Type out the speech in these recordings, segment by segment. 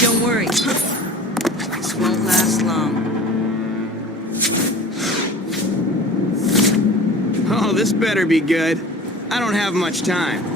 Don't worry. This won't last long. Oh, this better be good. I don't have much time.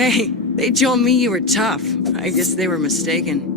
Hey, they told me you were tough. I guess they were mistaken.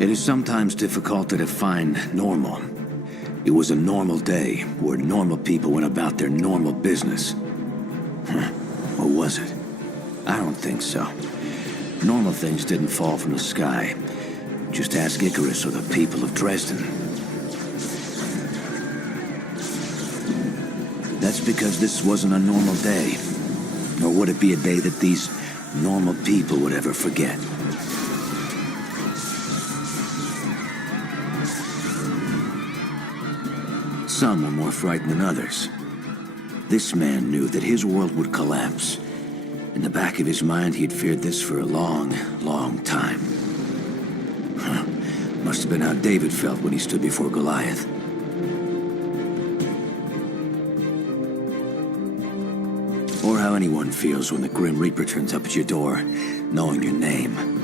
It is sometimes difficult to define normal. It was a normal day where normal people went about their normal business. Or was it? I don't think so. Normal things didn't fall from the sky. Just ask Icarus or the people of Dresden. That's because this wasn't a normal day. Nor would it be a day that these normal people would ever forget. Some were more frightened than others. This man knew that his world would collapse. In the back of his mind, he had feared this for a long, long time. Must have been how David felt when he stood before Goliath. Or how anyone feels when the Grim Reaper turns up at your door, knowing your name.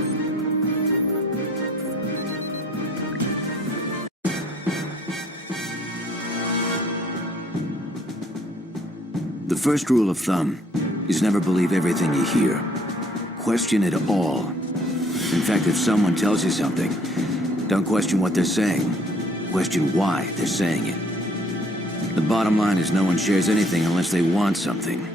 The first rule of thumb is never believe everything you hear. Question it all. In fact, if someone tells you something, don't question what they're saying. Question why they're saying it. The bottom line is no one shares anything unless they want something.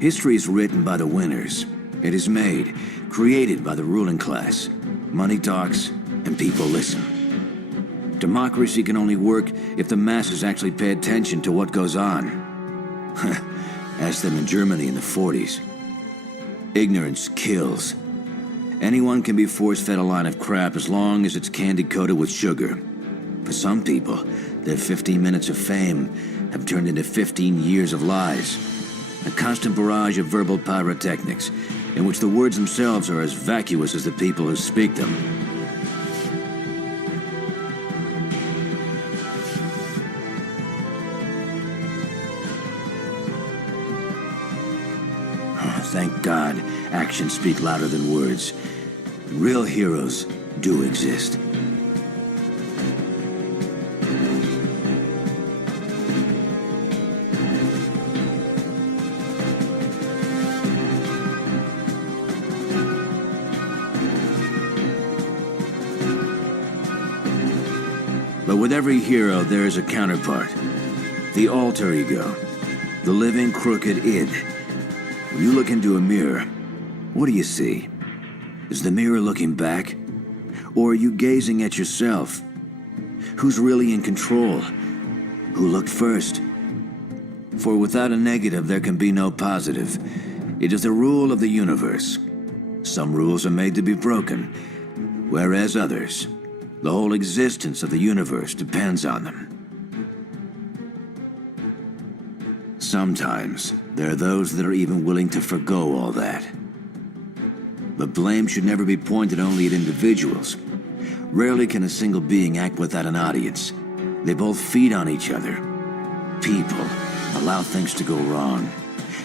History is written by the winners. It is made, created by the ruling class. Money talks, and people listen. Democracy can only work if the masses actually pay attention to what goes on. Ask them in Germany in the 40s. Ignorance kills. Anyone can be force-fed a line of crap as long as it's candy-coated with sugar. For some people, their 15 minutes of fame have turned into 15 years of lies. A constant barrage of verbal pyrotechnics, in which the words themselves are as vacuous as the people who speak them. Thank God, actions speak louder than words. Real heroes do exist. But with every hero, there is a counterpart. The alter ego. The living, crooked id. When you look into a mirror, what do you see? Is the mirror looking back? Or are you gazing at yourself? Who's really in control? Who looked first? For without a negative, there can be no positive. It is the rule of the universe. Some rules are made to be broken, whereas others, the whole existence of the universe depends on them. Sometimes, there are those that are even willing to forgo all that. But blame should never be pointed only at individuals. Rarely can a single being act without an audience. They both feed on each other. People allow things to go wrong.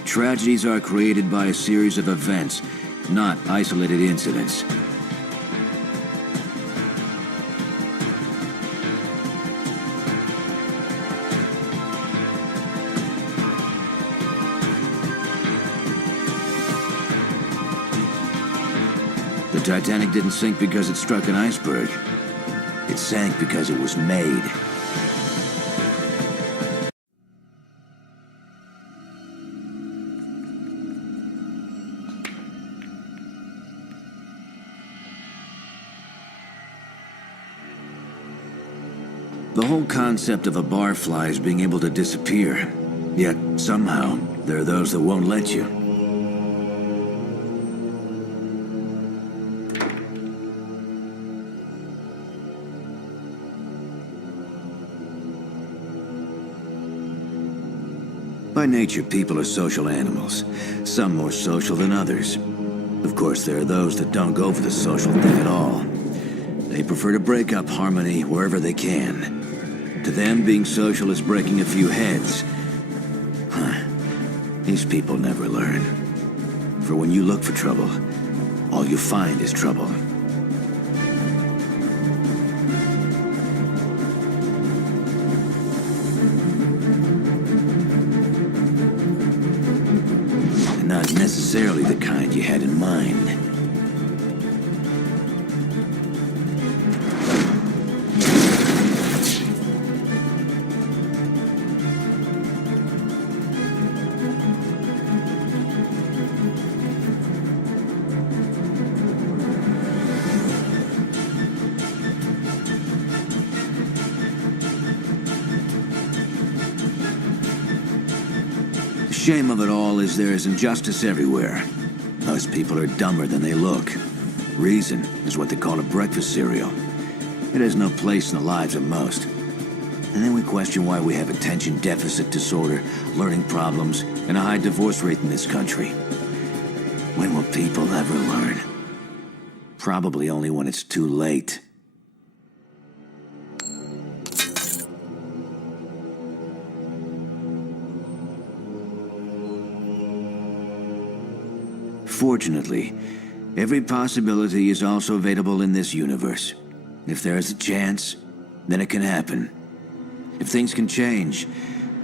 Tragedies are created by a series of events, not isolated incidents. The Titanic didn't sink because it struck an iceberg. It sank because it was made. The whole concept of a barfly is being able to disappear. Yet, somehow, there are those that won't let you. By nature, people are social animals, some more social than others. Of course, there are those that don't go for the social thing at all. They prefer to break up harmony wherever they can. To them, being social is breaking a few heads. These people never learn. For when you look for trouble, all you find is trouble. Not necessarily the kind you had in mind. The shame of it all is there is injustice everywhere. Most people are dumber than they look. Reason is what they call a breakfast cereal. It has no place in the lives of most. And then we question why we have attention deficit disorder, learning problems, and a high divorce rate in this country. When will people ever learn? Probably only when it's too late. Fortunately, every possibility is also available in this universe. If there is a chance, then it can happen. If things can change,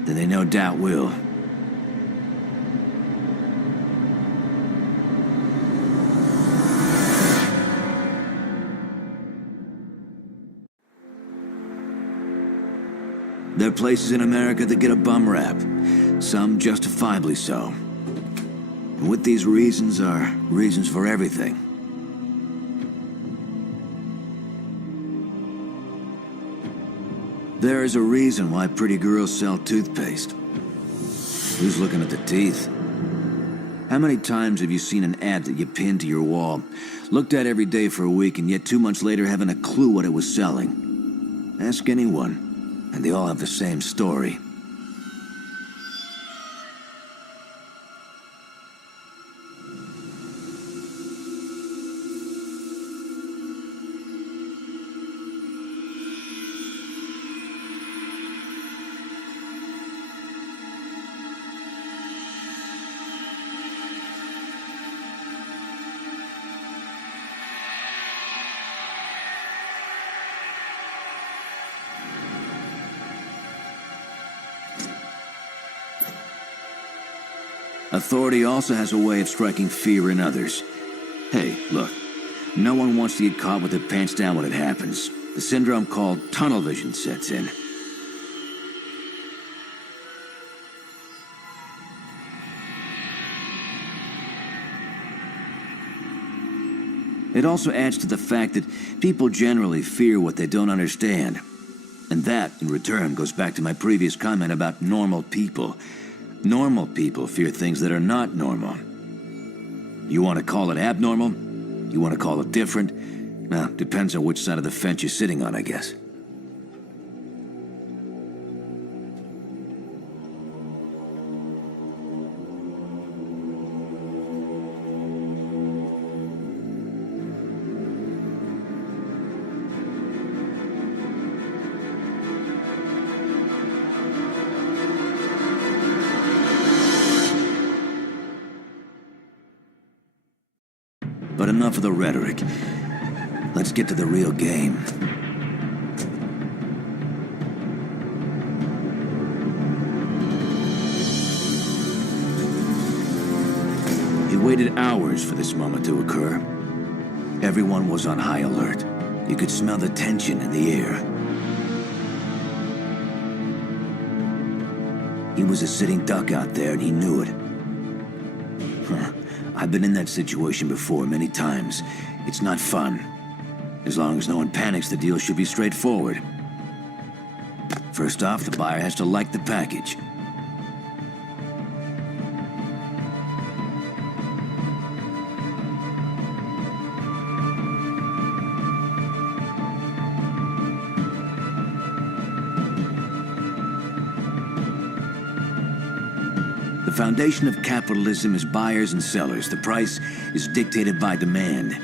then they no doubt will. There are places in America that get a bum rap, some justifiably so. And what these reasons are reasons for everything. There is a reason why pretty girls sell toothpaste. Who's looking at the teeth? How many times have you seen an ad that you pinned to your wall, looked at every day for a week, and yet 2 months later haven't a clue what it was selling? Ask anyone, and they all have the same story. Authority also has a way of striking fear in others. Hey, look, no one wants to get caught with their pants down when it happens. The syndrome called tunnel vision sets in. It also adds to the fact that people generally fear what they don't understand. And that, in return, goes back to my previous comment about normal people. Normal people fear things that are not normal. You want to call it abnormal? You want to call it different? Well, depends on which side of the fence you're sitting on, I guess. But enough of the rhetoric. Let's get to the real game. He waited hours for this moment to occur. Everyone was on high alert. You could smell the tension in the air. He was a sitting duck out there, and he knew it. I've been in that situation before many times. It's not fun. As long as no one panics, the deal should be straightforward. First off, the buyer has to like the package. The foundation of capitalism is buyers and sellers. The price is dictated by demand.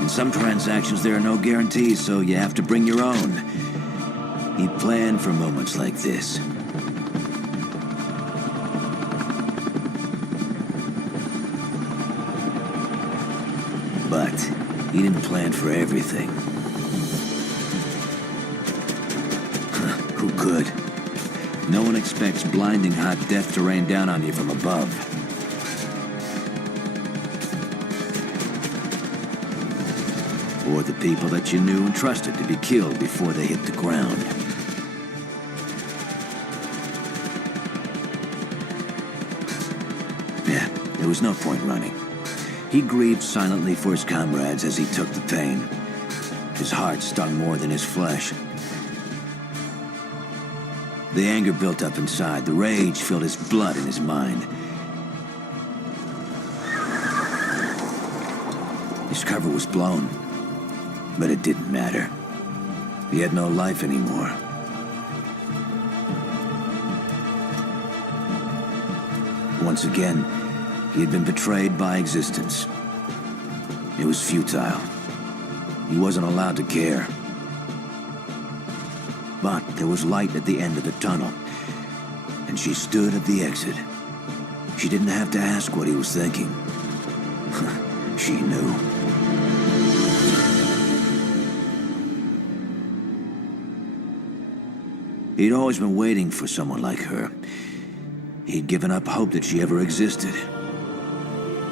In some transactions, there are no guarantees, so you have to bring your own. He planned for moments like this. But he didn't plan for everything. Who could? No one expects blinding hot death to rain down on you from above. Or the people that you knew and trusted to be killed before they hit the ground. Yeah, there was no point running. He grieved silently for his comrades as he took the pain. His heart stung more than his flesh. The anger built up inside. The rage filled his blood and his mind. His cover was blown, but it didn't matter. He had no life anymore. Once again, he had been betrayed by existence. It was futile. He wasn't allowed to care. But there was light at the end of the tunnel, and she stood at the exit. She didn't have to ask what he was thinking. She knew. He'd always been waiting for someone like her. He'd given up hope that she ever existed.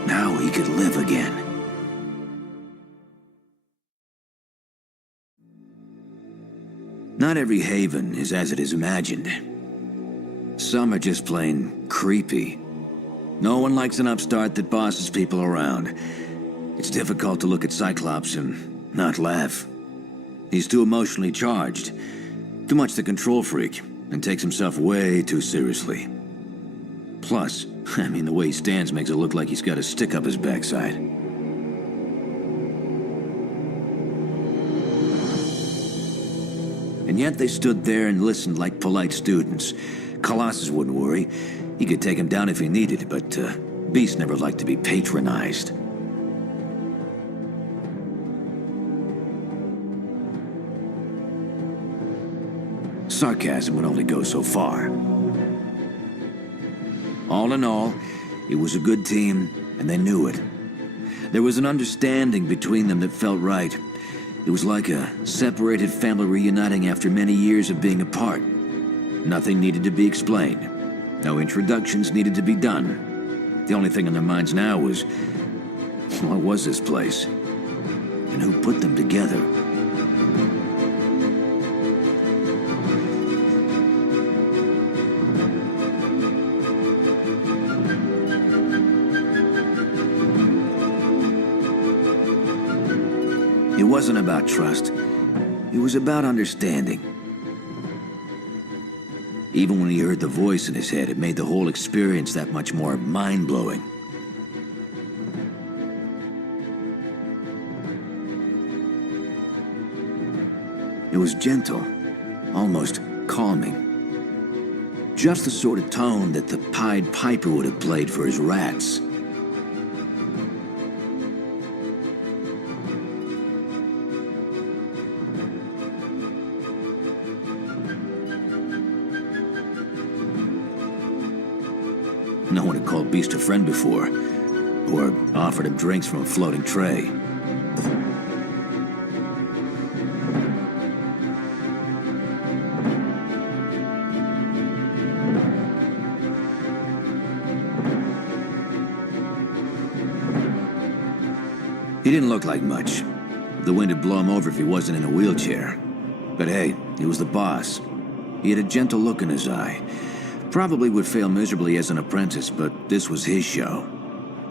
Now he could live again. Not every haven is as it is imagined. Some are just plain creepy. No one likes an upstart that bosses people around. It's difficult to look at Cyclops and not laugh. He's too emotionally charged, too much the control freak, and takes himself way too seriously. Plus, the way he stands makes it look like he's got a stick up his backside. And yet they stood there and listened like polite students. Colossus wouldn't worry. He could take him down if he needed, but Beast never liked to be patronized. Sarcasm would only go so far. All in all, it was a good team, and they knew it. There was an understanding between them that felt right. It was like a separated family reuniting after many years of being apart. Nothing needed to be explained. No introductions needed to be done. The only thing on their minds now was, what was this place? And who put them together? It wasn't about trust. It was about understanding. Even when he heard the voice in his head, it made the whole experience that much more mind-blowing. It was gentle, almost calming. Just the sort of tone that the Pied Piper would have played for his rats. No one had called Beast a friend before, or offered him drinks from a floating tray. He didn't look like much. The wind would blow him over if he wasn't in a wheelchair. But hey, he was the boss. He had a gentle look in his eye. Probably would fail miserably as an apprentice, but this was his show.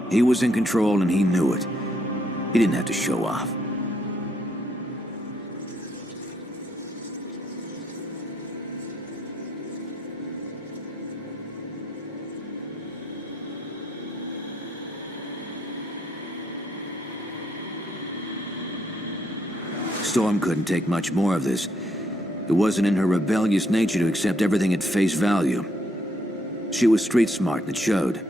He was in control and he knew it. He didn't have to show off. Storm couldn't take much more of this. It wasn't in her rebellious nature to accept everything at face value. She was street smart, and it showed.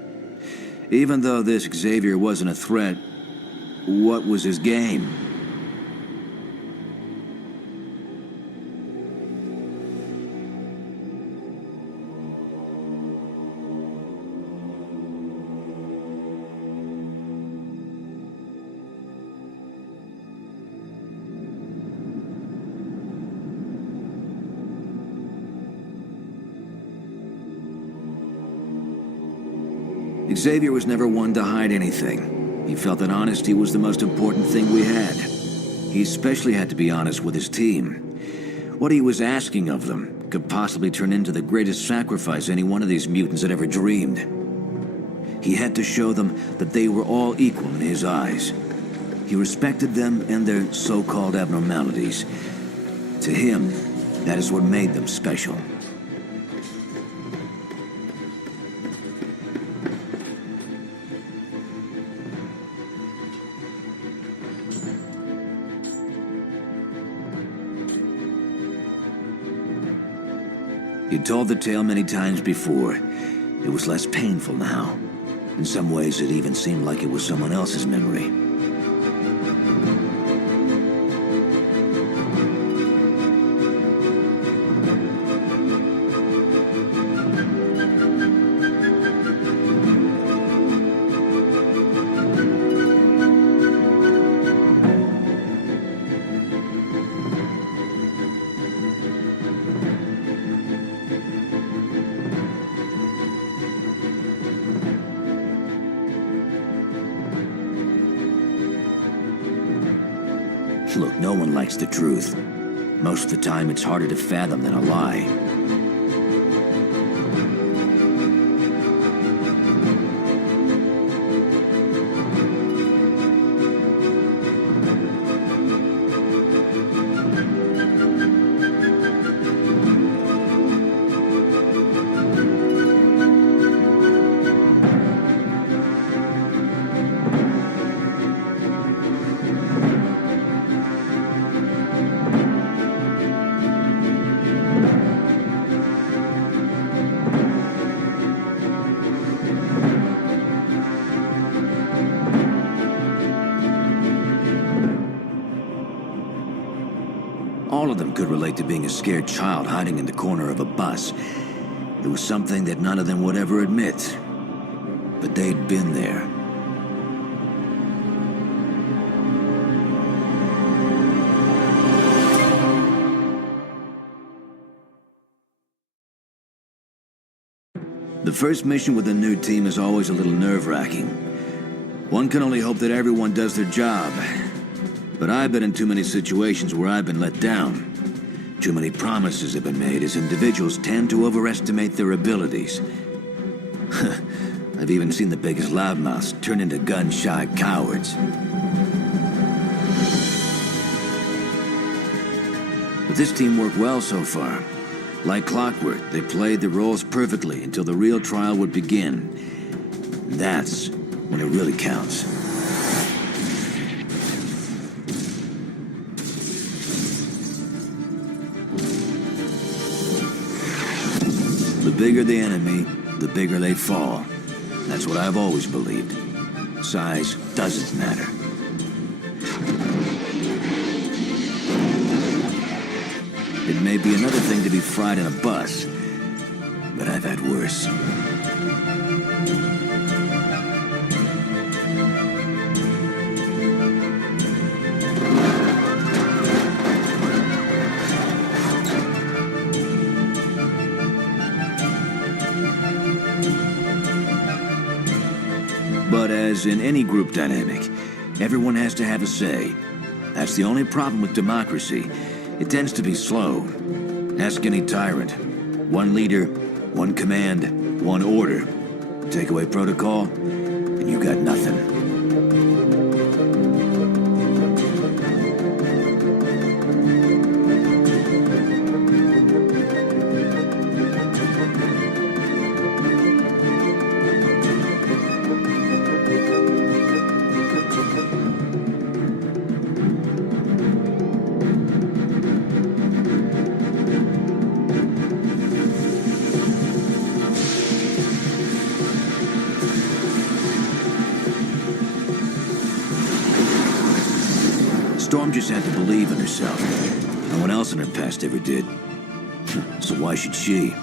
Even though this Xavier wasn't a threat, what was his game? Xavier was never one to hide anything. He felt that honesty was the most important thing we had. He especially had to be honest with his team. What he was asking of them could possibly turn into the greatest sacrifice any one of these mutants had ever dreamed. He had to show them that they were all equal in his eyes. He respected them and their so-called abnormalities. To him, that is what made them special. He'd told the tale many times before. It was less painful now. In some ways, it even seemed like it was someone else's memory. Look, no one likes the truth. Most of the time, it's harder to fathom than a lie. All of them could relate to being a scared child hiding in the corner of a bus. It was something that none of them would ever admit. But they'd been there. The first mission with a new team is always a little nerve-wracking. One can only hope that everyone does their job. But I've been in too many situations where I've been let down. Too many promises have been made as individuals tend to overestimate their abilities. I've even seen the biggest loudmouths turn into gun-shy cowards. But this team worked well so far. Like clockwork, they played the roles perfectly until the real trial would begin. That's when it really counts. The bigger the enemy, the bigger they fall. That's what I've always believed. Size doesn't matter. It may be another thing to be fried in a bus, but I've had worse. But as in any group dynamic, everyone has to have a say. That's the only problem with democracy. It tends to be slow. Ask any tyrant. One leader, one command, one order. Take away protocol, and you got nothing. Storm just had to believe in herself. No one else in her past ever did. So why should she?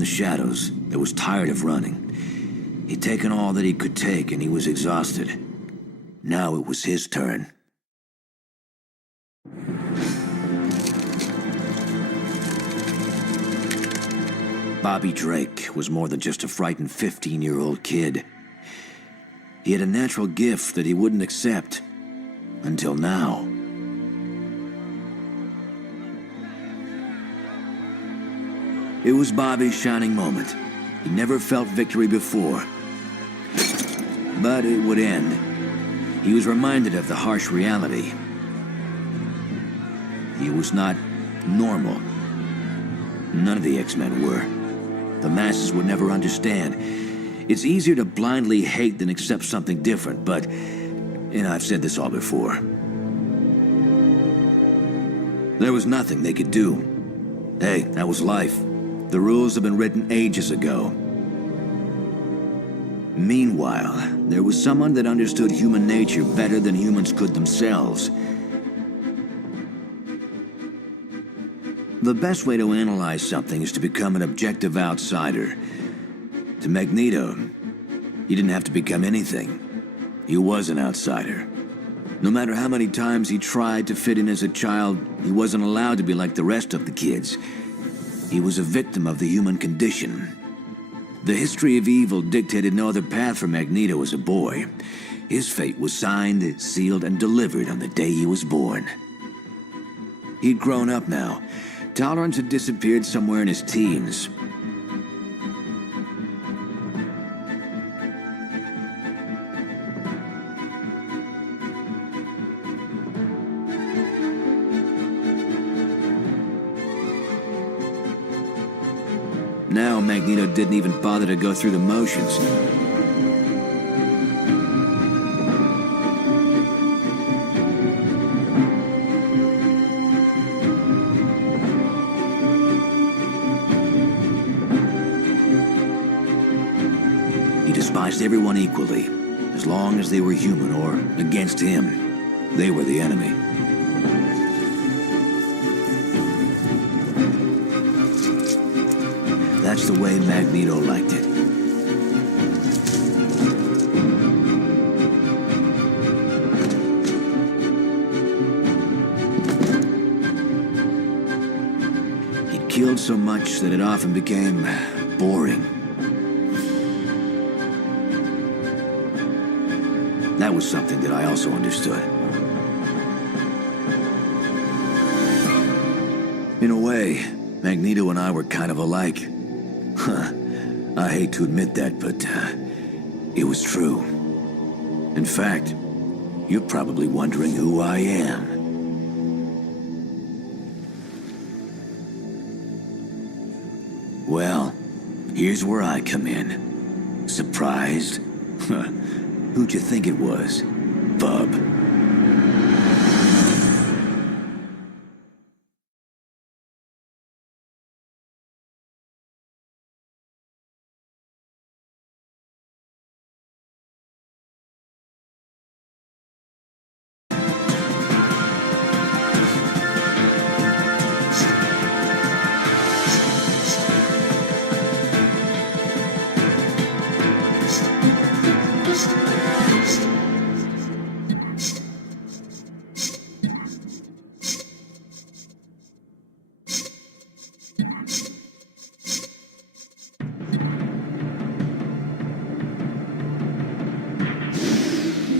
the shadows that was tired of running. He'd taken all that he could take and he was exhausted. Now it was his turn. Bobby Drake was more than just a frightened 15-year-old kid. He had a natural gift that he wouldn't accept. Until now. It was Bobby's shining moment. He never felt victory before. But it would end. He was reminded of the harsh reality. He was not normal. None of the X-Men were. The masses would never understand. It's easier to blindly hate than accept something different, but... and I've said this all before. There was nothing they could do. Hey, that was life. The rules have been written ages ago. Meanwhile, there was someone that understood human nature better than humans could themselves. The best way to analyze something is to become an objective outsider. To Magneto, he didn't have to become anything. He was an outsider. No matter how many times he tried to fit in as a child, he wasn't allowed to be like the rest of the kids. He was a victim of the human condition. The history of evil dictated no other path for Magneto as a boy. His fate was signed, sealed, and delivered on the day he was born. He'd grown up now. Tolerance had disappeared somewhere in his teens. Now Magneto didn't even bother to go through the motions. He despised everyone equally, as long as they were human or against him. They were the enemy. That's the way Magneto liked it. He'd killed so much that it often became boring. That was something that I also understood. In a way, Magneto and I were kind of alike. I hate to admit that, but it was true. In fact, you're probably wondering who I am. Well, here's where I come in. Surprised? Who'd you think it was, bub?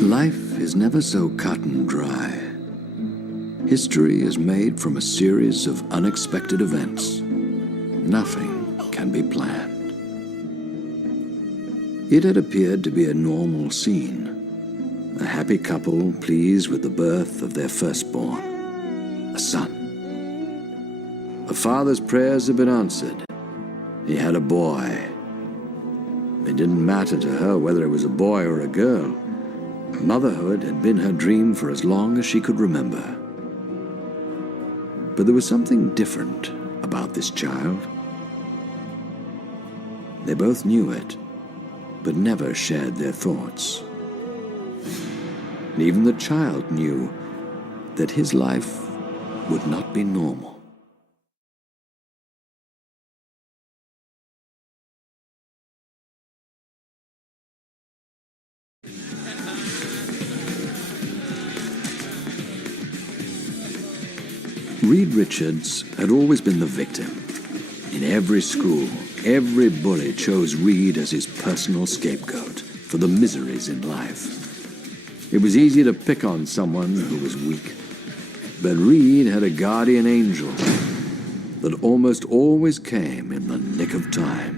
Life is never so cut and dry. History is made from a series of unexpected events. Nothing can be planned. It had appeared to be a normal scene. A happy couple pleased with the birth of their firstborn, a son. The father's prayers had been answered. He had a boy. It didn't matter to her whether it was a boy or a girl. Motherhood had been her dream for as long as she could remember. But there was something different about this child. They both knew it, but never shared their thoughts. Even the child knew that his life would not be normal. Reed Richards had always been the victim. In every school, every bully chose Reed as his personal scapegoat for the miseries in life. It was easy to pick on someone who was weak, but Reed had a guardian angel that almost always came in the nick of time.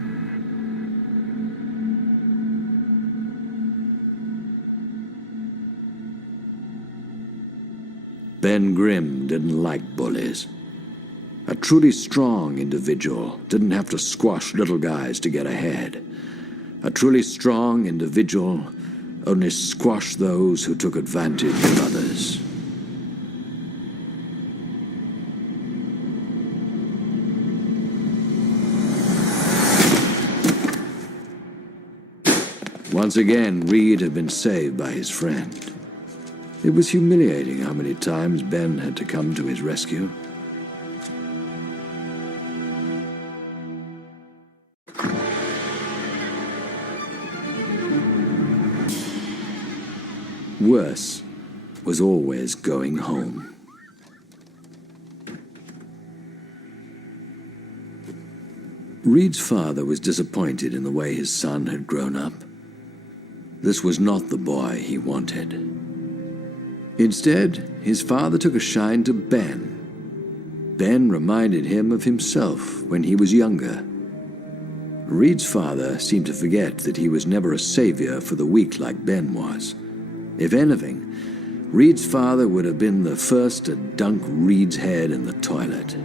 Ben Grimm didn't like bullies. A truly strong individual didn't have to squash little guys to get ahead. A truly strong individual only squashed those who took advantage of others. Once again, Reed had been saved by his friend. It was humiliating how many times Ben had to come to his rescue. Worse was always going home. Reed's father was disappointed in the way his son had grown up. This was not the boy he wanted. Instead, his father took a shine to Ben. Ben reminded him of himself when he was younger. Reed's father seemed to forget that he was never a savior for the weak like Ben was. If anything, Reed's father would have been the first to dunk Reed's head in the toilet.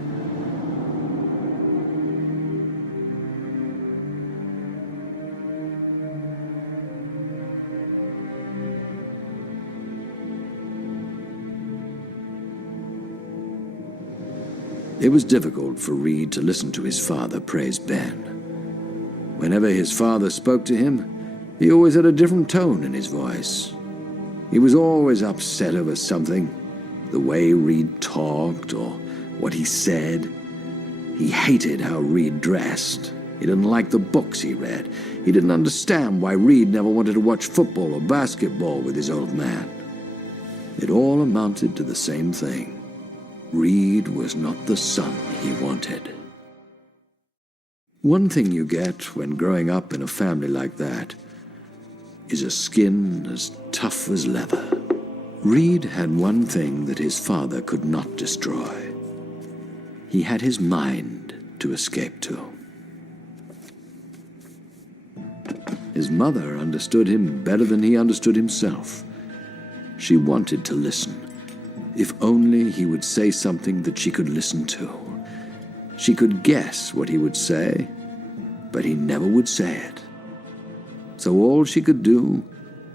It was difficult for Reed to listen to his father praise Ben. Whenever his father spoke to him, he always had a different tone in his voice. He was always upset over something, the way Reed talked or what he said. He hated how Reed dressed. He didn't like the books he read. He didn't understand why Reed never wanted to watch football or basketball with his old man. It all amounted to the same thing. Reed was not the son he wanted. One thing you get when growing up in a family like that is a skin as tough as leather. Reed had one thing that his father could not destroy. He had his mind to escape to. His mother understood him better than he understood himself. She wanted to listen. If only he would say something that she could listen to. She could guess what he would say, but he never would say it. So all she could do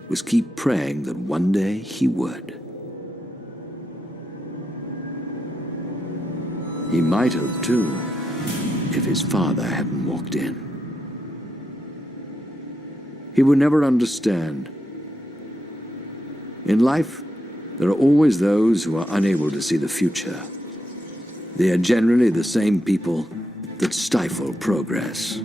was keep praying that one day he would. He might have, too, if his father hadn't walked in. He would never understand. In life, there are always those who are unable to see the future. They are generally the same people that stifle progress.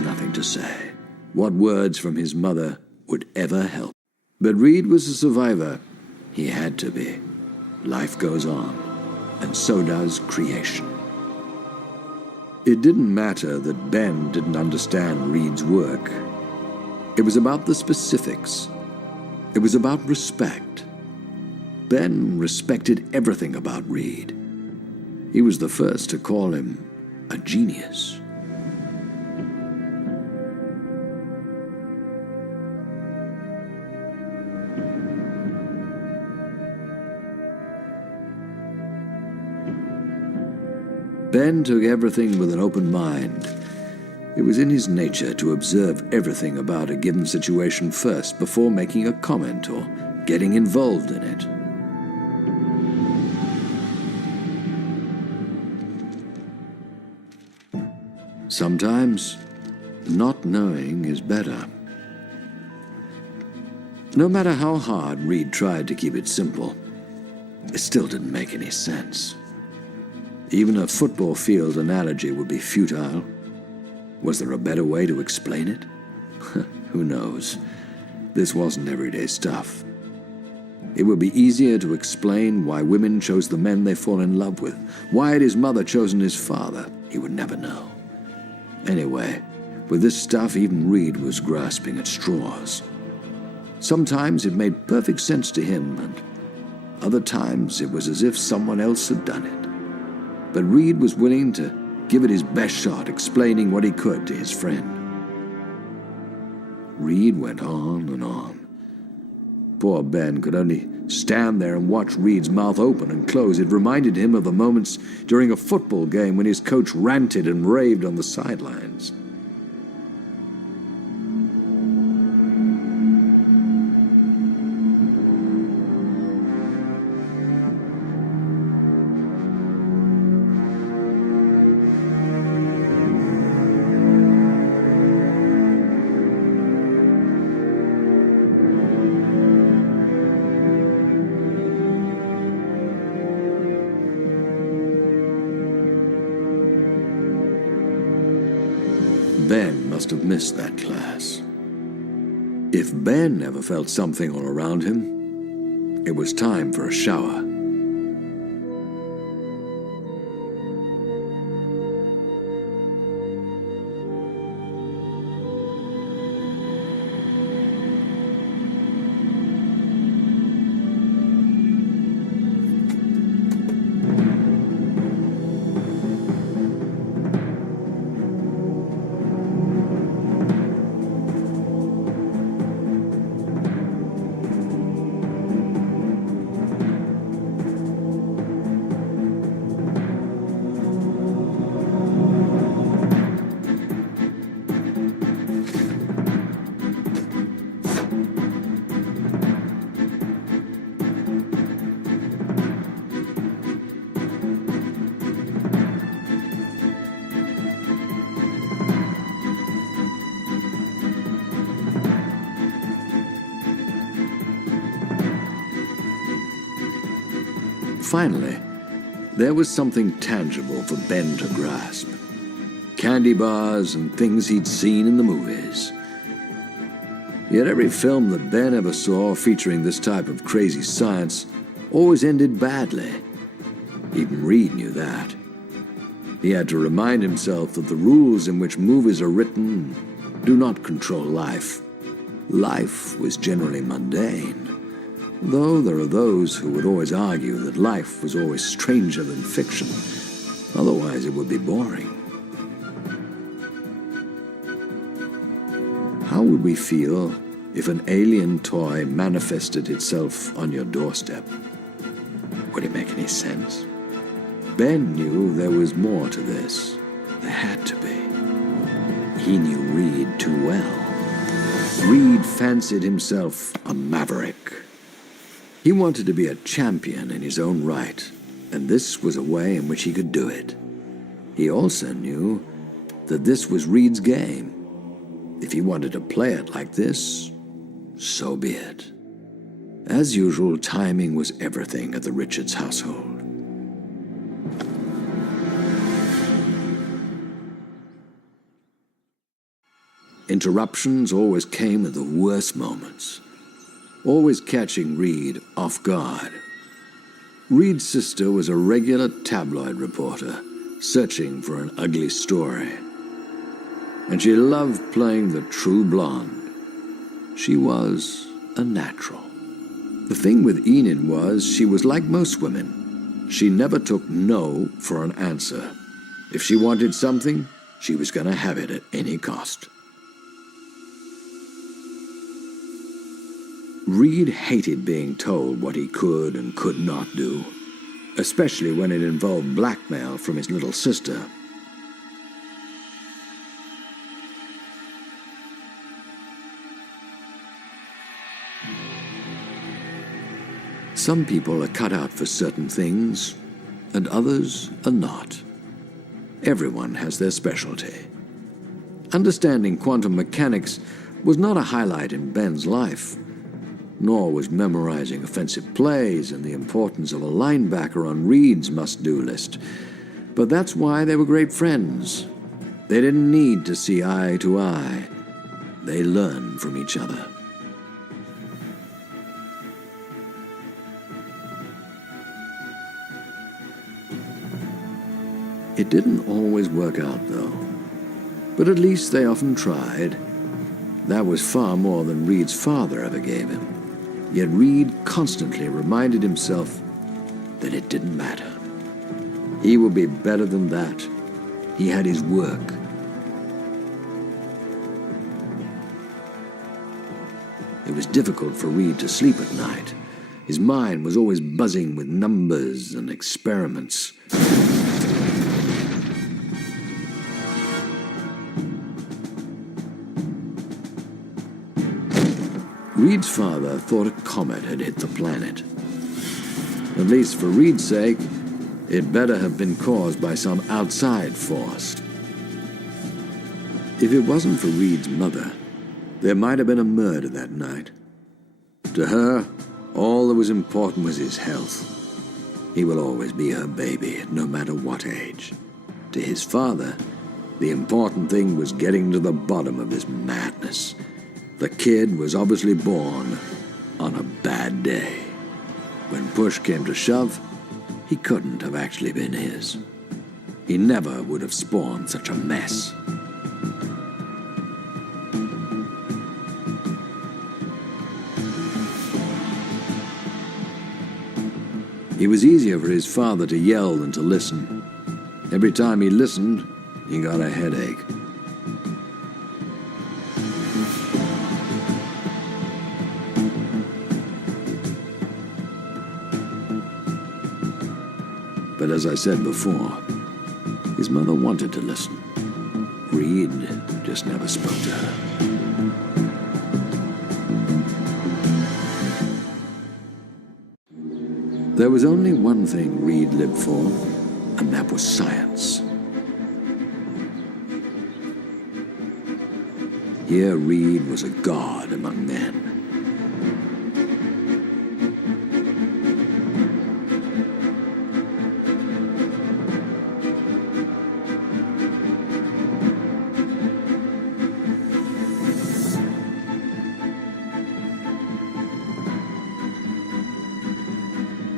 Nothing to say. What words from his mother would ever help? But Reed was a survivor. He had to be. Life goes on, and so does creation. It didn't matter that Ben didn't understand Reed's work. It was about the specifics. It was about respect. Ben respected everything about Reed. He was the first to call him a genius. Ben took everything with an open mind. It was in his nature to observe everything about a given situation first before making a comment or getting involved in it. Sometimes, not knowing is better. No matter how hard Reed tried to keep it simple, it still didn't make any sense. Even a football field analogy would be futile. Was there a better way to explain it? Who knows? This wasn't everyday stuff. It would be easier to explain why women chose the men they fall in love with. Why had his mother chosen his father? He would never know. Anyway, with this stuff, even Reed was grasping at straws. Sometimes it made perfect sense to him, and other times it was as if someone else had done it. But Reed was willing to give it his best shot, explaining what he could to his friend. Reed went on and on. Poor Ben could only stand there and watch Reed's mouth open and close. It reminded him of the moments during a football game when his coach ranted and raved on the sidelines. Ben must have missed that class. If Ben ever felt something all around him, it was time for a shower. Finally, there was something tangible for Ben to grasp. Candy bars and things he'd seen in the movies. Yet every film that Ben ever saw featuring this type of crazy science always ended badly. Even Reed knew that. He had to remind himself that the rules in which movies are written do not control life. Life was generally mundane. Though there are those who would always argue that life was always stranger than fiction. Otherwise, it would be boring. How would we feel if an alien toy manifested itself on your doorstep? Would it make any sense? Ben knew there was more to this. There had to be. He knew Reed too well. Reed fancied himself a maverick. He wanted to be a champion in his own right, and this was a way in which he could do it. He also knew that this was Reed's game. If he wanted to play it like this, so be it. As usual, timing was everything at the Richards household. Interruptions always came at the worst moments, always catching Reed off guard. Reed's sister was a regular tabloid reporter, searching for an ugly story. And she loved playing the true blonde. She was a natural. The thing with Enid was she was like most women. She never took no for an answer. If she wanted something, she was going to have it at any cost. Reed hated being told what he could and could not do, especially when it involved blackmail from his little sister. Some people are cut out for certain things, and others are not. Everyone has their specialty. Understanding quantum mechanics was not a highlight in Ben's life, nor was memorizing offensive plays and the importance of a linebacker on Reed's must-do list. But that's why they were great friends. They didn't need to see eye to eye. They learned from each other. It didn't always work out, though. But at least they often tried. That was far more than Reed's father ever gave him. Yet Reed constantly reminded himself that it didn't matter. He would be better than that. He had his work. It was difficult for Reed to sleep at night. His mind was always buzzing with numbers and experiments. Reed's father thought a comet had hit the planet. At least for Reed's sake, it better have been caused by some outside force. If it wasn't for Reed's mother, there might have been a murder that night. To her, all that was important was his health. He will always be her baby, no matter what age. To his father, the important thing was getting to the bottom of this madness. The kid was obviously born on a bad day. When push came to shove, he couldn't have actually been his. He never would have spawned such a mess. It was easier for his father to yell than to listen. Every time he listened, he got a headache. But as I said before, his mother wanted to listen. Reed just never spoke to her. There was only one thing Reed lived for, and that was science. Here Reed was a god among men.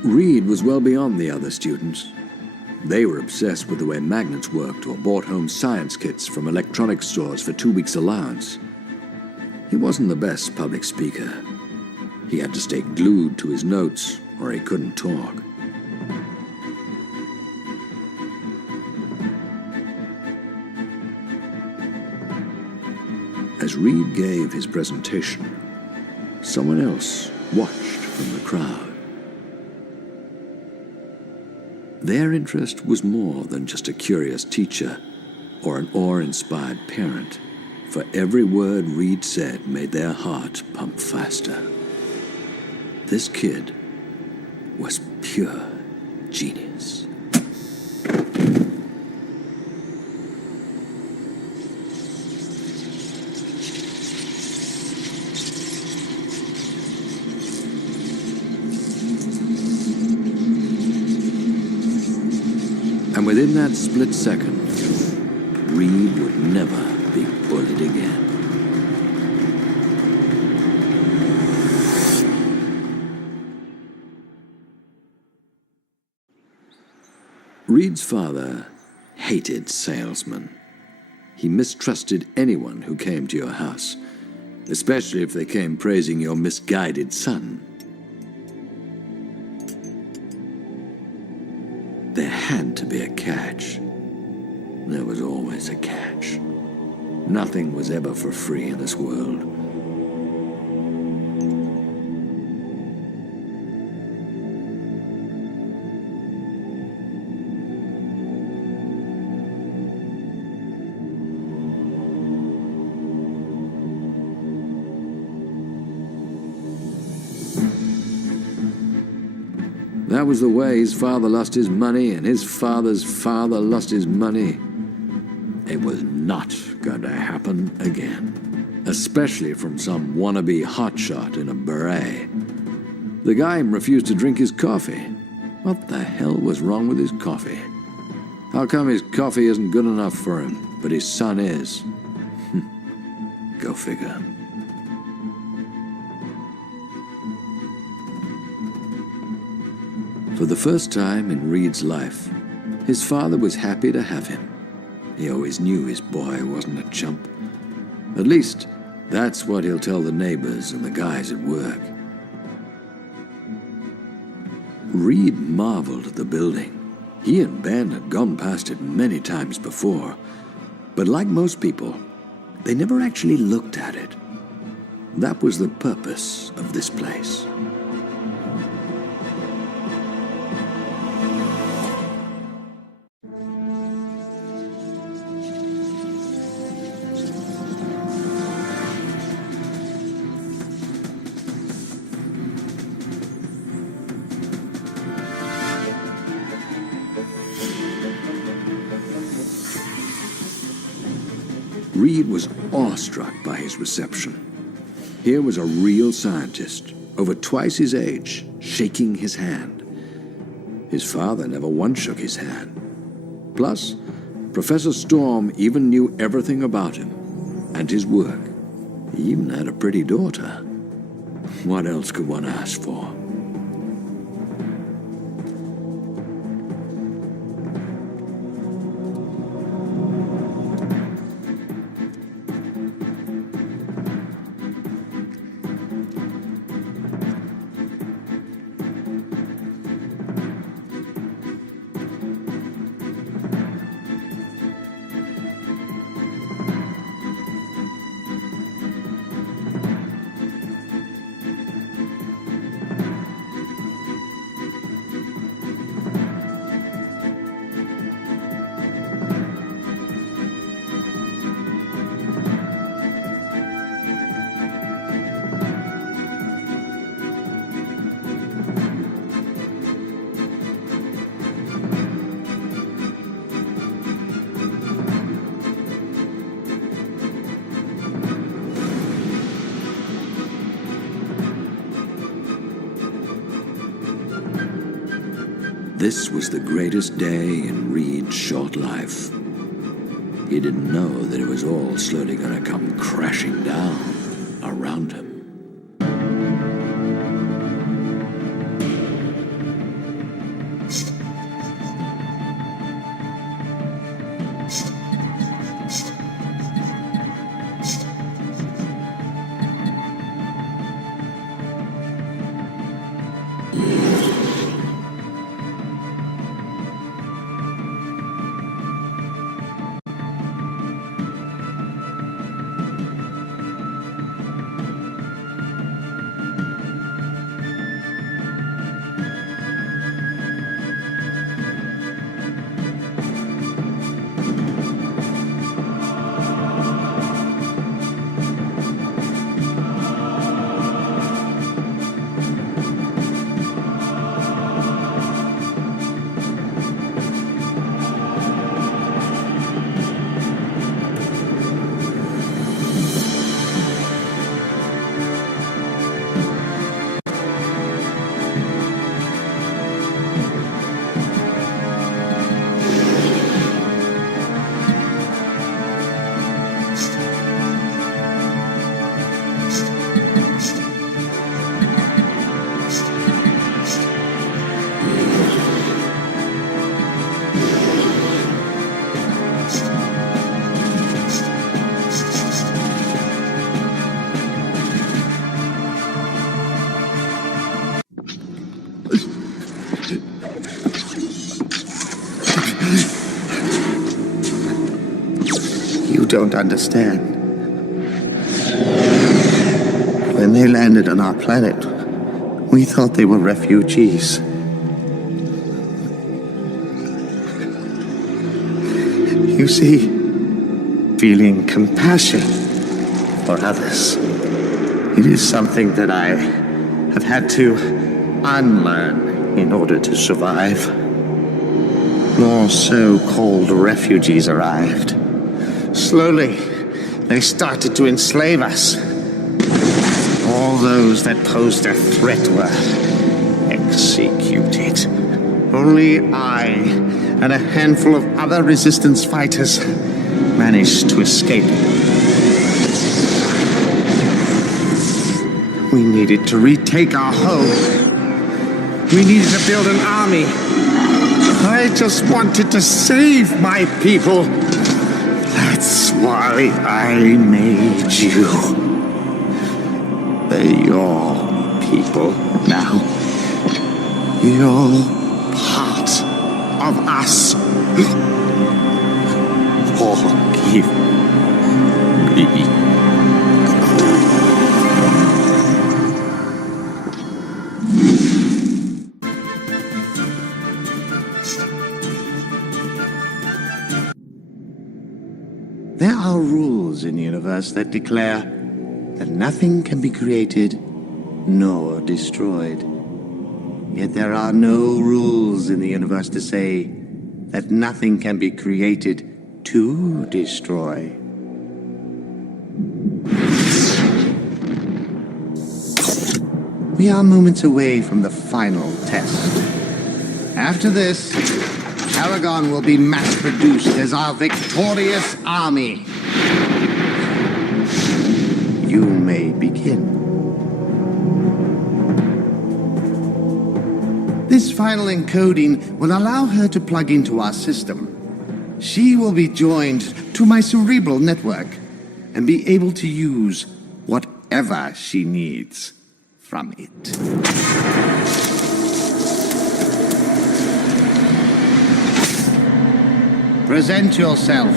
Reed was well beyond the other students. They were obsessed with the way magnets worked or bought home science kits from electronics stores for 2 weeks' allowance. He wasn't the best public speaker. He had to stay glued to his notes or he couldn't talk. As Reed gave his presentation, someone else watched from the crowd. Their interest was more than just a curious teacher or an awe-inspired parent, for every word Reed said made their heart pump faster. This kid was pure genius. And within that split second, Reed would never be bullied again. Reed's father hated salesmen. He mistrusted anyone who came to your house, especially if they came praising your misguided son. There had to be a catch. There was always a catch. Nothing was ever for free in this world. that was the way his father lost his money, and his father's father lost his money. It was not going to happen again. Especially from some wannabe hotshot in a beret. The guy refused to drink his coffee. What the hell was wrong with his coffee? How come his coffee isn't good enough for him, but his son is? Go figure. For the first time in Reed's life, his father was happy to have him. He always knew his boy wasn't a chump. At least, that's what he'll tell the neighbors and the guys at work. Reed marveled at the building. He and Ben had gone past it many times before, but like most people, they never actually looked at it. That was the purpose of this place. Reed was awestruck by his reception. Here was a real scientist, over twice his age, shaking his hand. His father never once shook his hand. Plus, Professor Storm even knew everything about him and his work. He even had a pretty daughter. What else could one ask for? This was the greatest day in Reed's short life. He didn't know that it was all slowly going to come crashing down around him. You don't understand. When they landed on our planet, we thought they were refugees. You see, feeling compassion for others, it is something that I have had to unlearn. in order to survive. More so-called refugees arrived. Slowly, they started to enslave us. All those that posed a threat were executed. Only I and a handful of other resistance fighters managed to escape. We needed to retake our home. We needed to build an army. I just wanted to save my people. That's why I made you. They're your people now. You're part of us. Forgive me. There are rules in the universe that declare that nothing can be created nor destroyed. Yet there are no rules in the universe to say that nothing can be created to destroy. We are moments away from the final test. After this, Paragon will be mass-produced as our victorious army. You may begin. This final encoding will allow her to plug into our system. She will be joined to my cerebral network and be able to use whatever she needs from it. Present yourself.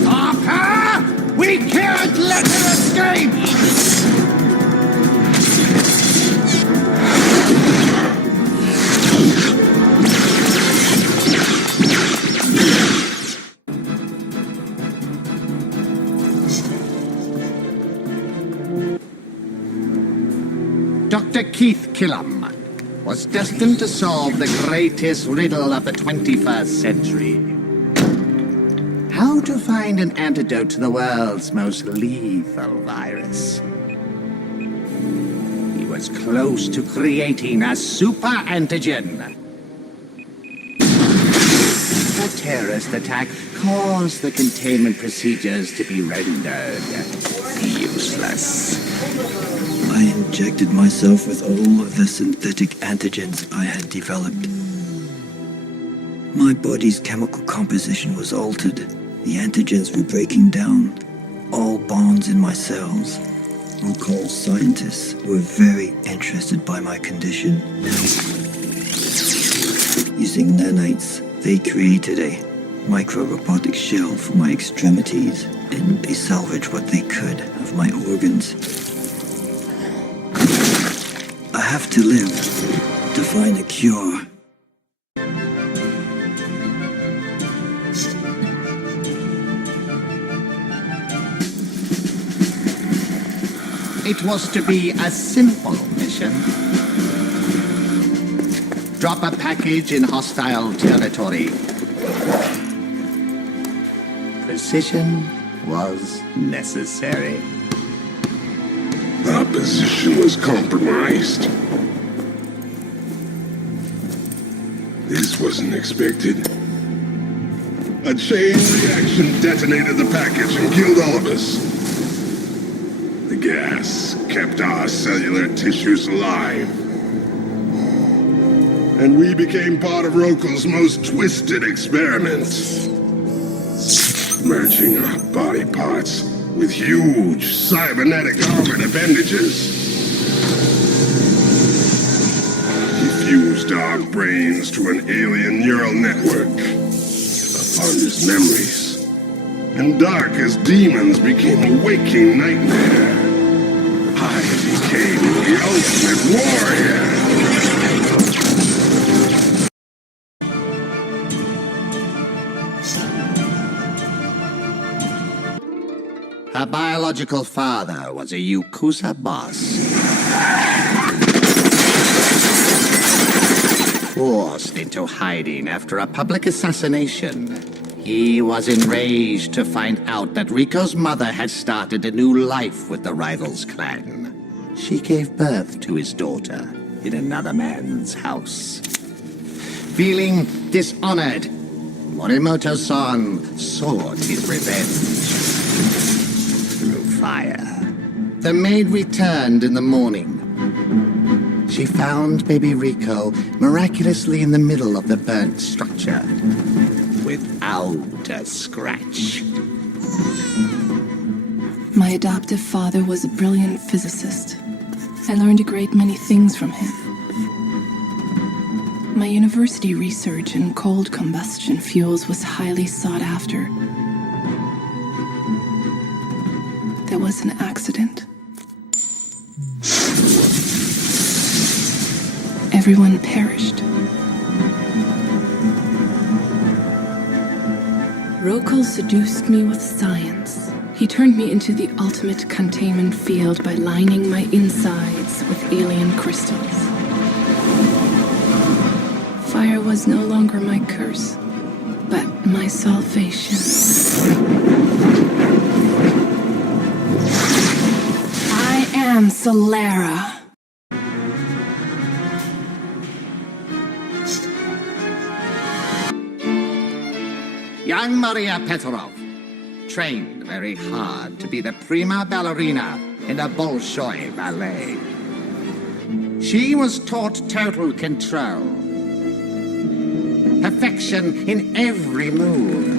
Stop her! We can't let her escape! Dr. Keith Killam was destined to solve the greatest riddle of the 21st century. How to find an antidote to the world's most lethal virus. He was close to creating a super antigen. A terrorist attack caused the containment procedures to be rendered useless. I injected myself with all of the synthetic antigens I had developed. My body's chemical composition was altered. The antigens were breaking down all bonds in my cells. Local scientists were very interested by my condition. Using nanites, they created a micro-robotic shell for my extremities, and they salvaged what they could of my organs. I have to live to find a cure. It was to be a simple mission. Drop a package in hostile territory. Precision was necessary. Our position was compromised. This wasn't expected. A chain reaction detonated the package and killed all of us. The gas kept our cellular tissues alive. And we became part of Rokel's most twisted experiments. Merging our body parts with huge cybernetic armored appendages. He fused our brains to an alien neural network. Upon his memories, and dark as demons became a waking nightmare. I became the ultimate warrior. Her biological father was a Yakuza boss. Forced into hiding after a public assassination, he was enraged to find out that Rico's mother had started a new life with the rivals clan. She gave birth to his daughter in another man's house. Feeling dishonored, Morimoto-san sought his revenge through fire. The maid returned in the morning. She found baby Rico miraculously in the middle of the burnt structure, without a scratch. My adoptive father was a brilliant physicist. I learned a great many things from him. My university research in cold combustion fuels was highly sought after. There was an accident. Everyone perished. Rokal seduced me with science. He turned me into the ultimate containment field by lining my insides with alien crystals. Fire was no longer my curse, but my salvation. I am Solera. Young Maria Petrov trained very hard to be the prima ballerina in a Bolshoi ballet. She was taught total control, perfection in every move.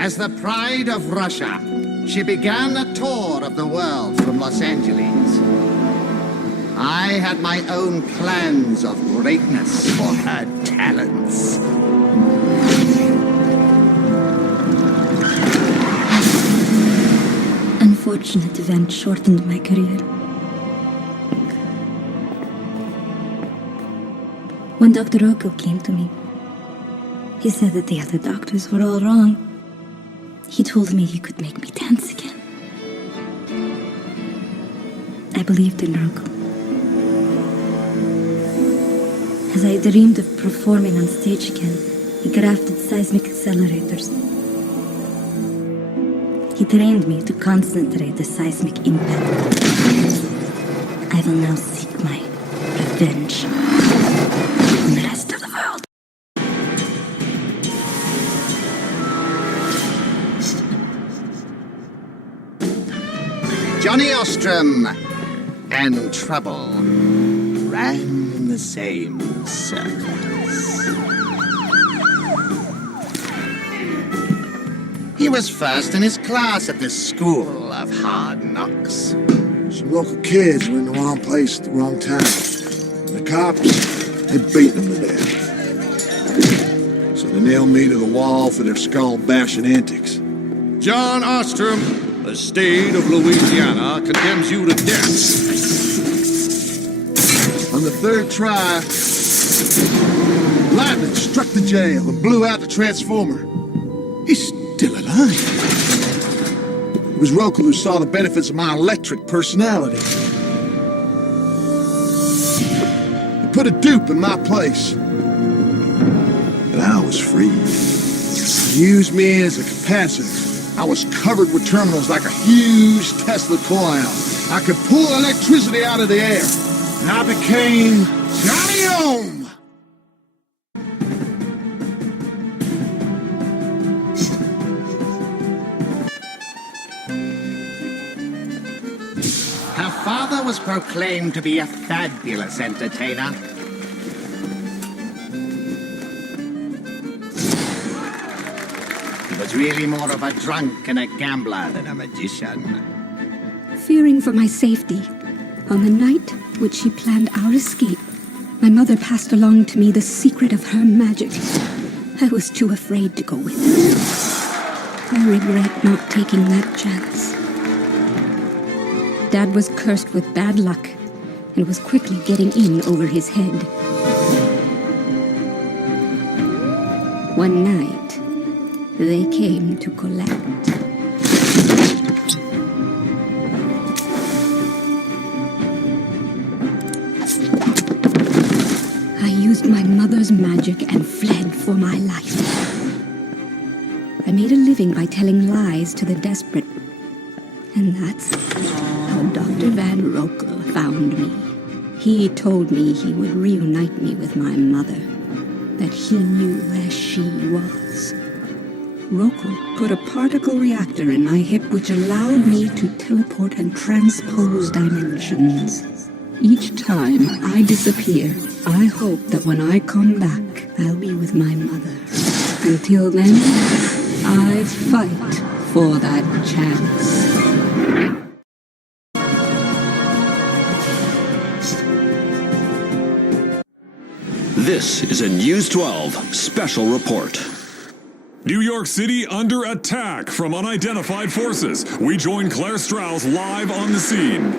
As the pride of Russia, she began a tour of the world from Los Angeles. I had my own plans of greatness for her talents. Unfortunate event shortened my career. When Dr. Rokal came to me, he said that the other doctors were all wrong. He told me he could make me dance again. I believed in Rokal. As I dreamed of performing on stage again, he crafted seismic accelerators. He trained me to concentrate the seismic impact. I will now seek my revenge on the rest of the world. Johnny Ostrom and Trouble ran in the same circles. He was first in his class at this school of hard knocks. Some local kids were in the wrong place at the wrong time. The cops, they beat them to death. So they nailed me to the wall for their skull-bashing antics. John Ostrom, the state of Louisiana, condemns you to death. On the third try, lightning struck the jail and blew out the transformer. He's still alive. It was Rokal who saw the benefits of my electric personality. He put a dupe in my place. And I was free. He used me as a capacitor. I was covered with terminals like a huge Tesla coil. I could pull electricity out of the air. And I became Johnny Ohm! Her father was proclaimed to be a fabulous entertainer. He was really more of a drunk and a gambler than a magician. Fearing for my safety, on the night which she planned our escape, my mother passed along to me the secret of her magic. I was too afraid to go with her. I regret not taking that chance. Dad was cursed with bad luck and was quickly getting in over his head. One night, they came to collect. I used my mother's magic and fled for my life. I made a living by telling lies to the desperate. And that's how Dr. Van Rokel found me. He told me he would reunite me with my mother, that he knew where she was. Rokel put a particle reactor in my hip which allowed me to teleport and transpose dimensions. Each time I disappear, I hope that when I come back, I'll be with my mother. Until then, I fight for that chance. This is a News 12 special report. New York City under attack from unidentified forces. We join Claire Strauss live on the scene.